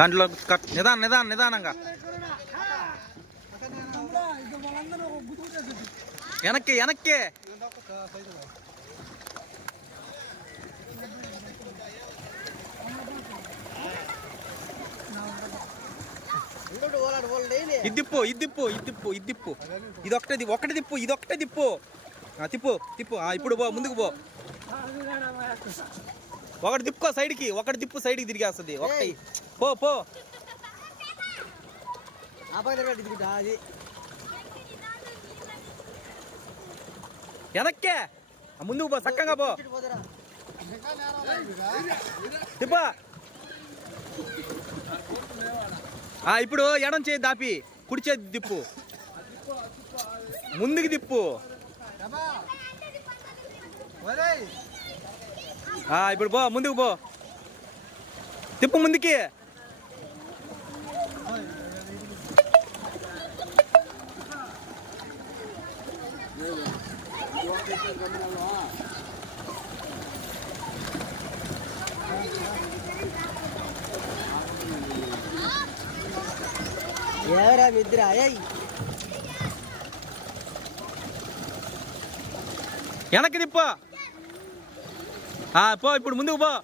దాంట్లో నిదానంగా వెనక్కి ఇద్దిప్పు ఒకటి తిప్పు తిప్పు ఇప్పుడు పో ముందుకు పో ఒకటి తిప్పుకో సైడ్కి తిరిగేస్తుంది ఒకటి పో వెనక్కే ముందుకు పో చక్కగా పో తిప్పా ఇప్పుడు ఎడం చేయి దాపి కుడి చేతి తిప్పు ముందుకు తిప్పు ఇప్పుడు పో ముందుకు పో తిప్పు ముందుకి వెనక్కి తిప్పు పో ఇప్పుడు ముందుకు పో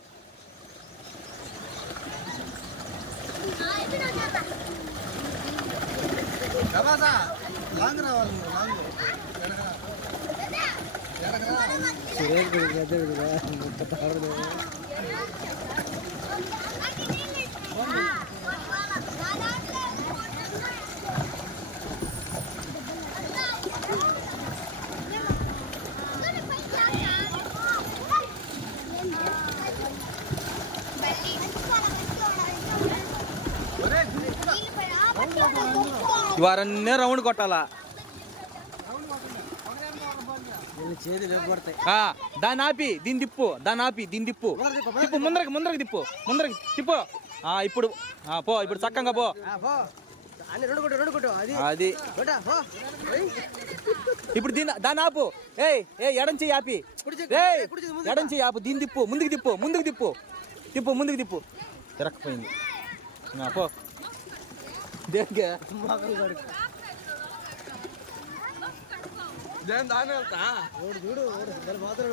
ఇవన్నీ రౌండ్ కొట్టాలా దాన్ని ఆపి దీన్ని తిప్పు ముందరకి తిప్పు ఇప్పుడు ఇప్పుడు చక్కగా పో అది ఇప్పుడు దాన్ని ఆపు ఎడం చెయ్యి ఆపి ఎడం చెయ్యి ఆపు దీన్ని తిప్పు ముందుకు తిప్పు తిరక్కపోయింది పో దేనికే చూడు మాత్రం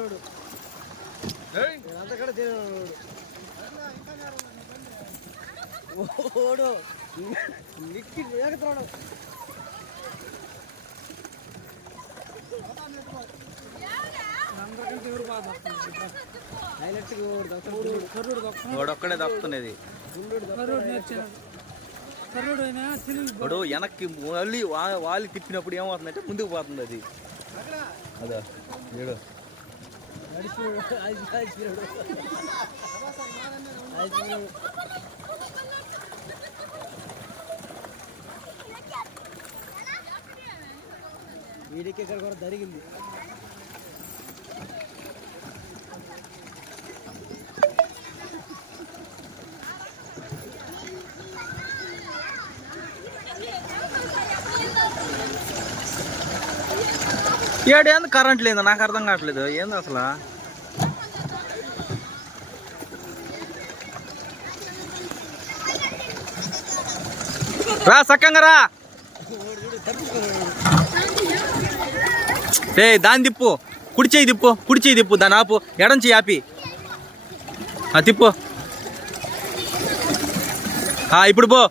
ఓడు నిక్కి వేగతున్నాడు ఒక్కడే దక్కుతున్నది ఇప్పుడు వెనక్కి మళ్ళీ వాలి తిప్పినప్పుడు ఏమవుతుందంటే ముందుకు పోతుంది అది అదా ఏడు వీడికి ఇక్కడ కూడా జరిగింది ఏడేంది కరెంట్ లేదు నాకు అర్థం కావట్లేదు ఏంది అసలు రా చక్కగా రా దాన్ని తిప్పు కుడి చేయి తిప్పు దాని ఆపు ఎడం చెయ్యి ఆపి తిప్పు ఇప్పుడు పో